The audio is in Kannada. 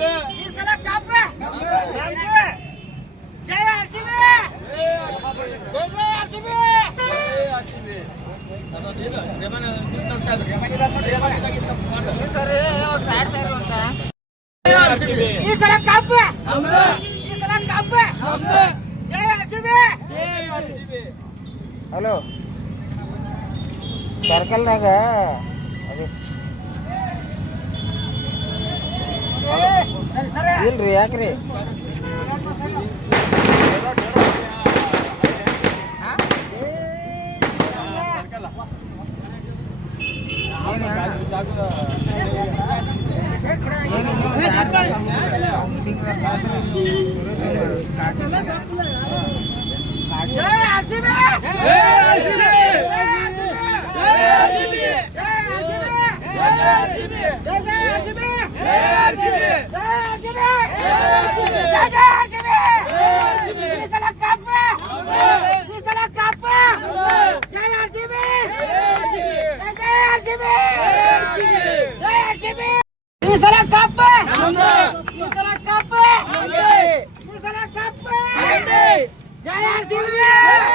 ಈ ಸಲ ಕಪ್ ಜಯ ಆರ್ಸಿಬಿ ಜಯ ಆರ್ಸಿಬಿ ಈ ಸಲ ಕಪ್ ಈ ಸಲ ಕಪ್ ಜಯ ಆರ್ಸಿಬಿ. ಹಲೋ ಸರ್ಕಲ್ನಾಗ ಇಲ್ರಿ ಯಾಕ್ರಿ ಜಯ ಆರ್ಸಿಬಿ ಜಯ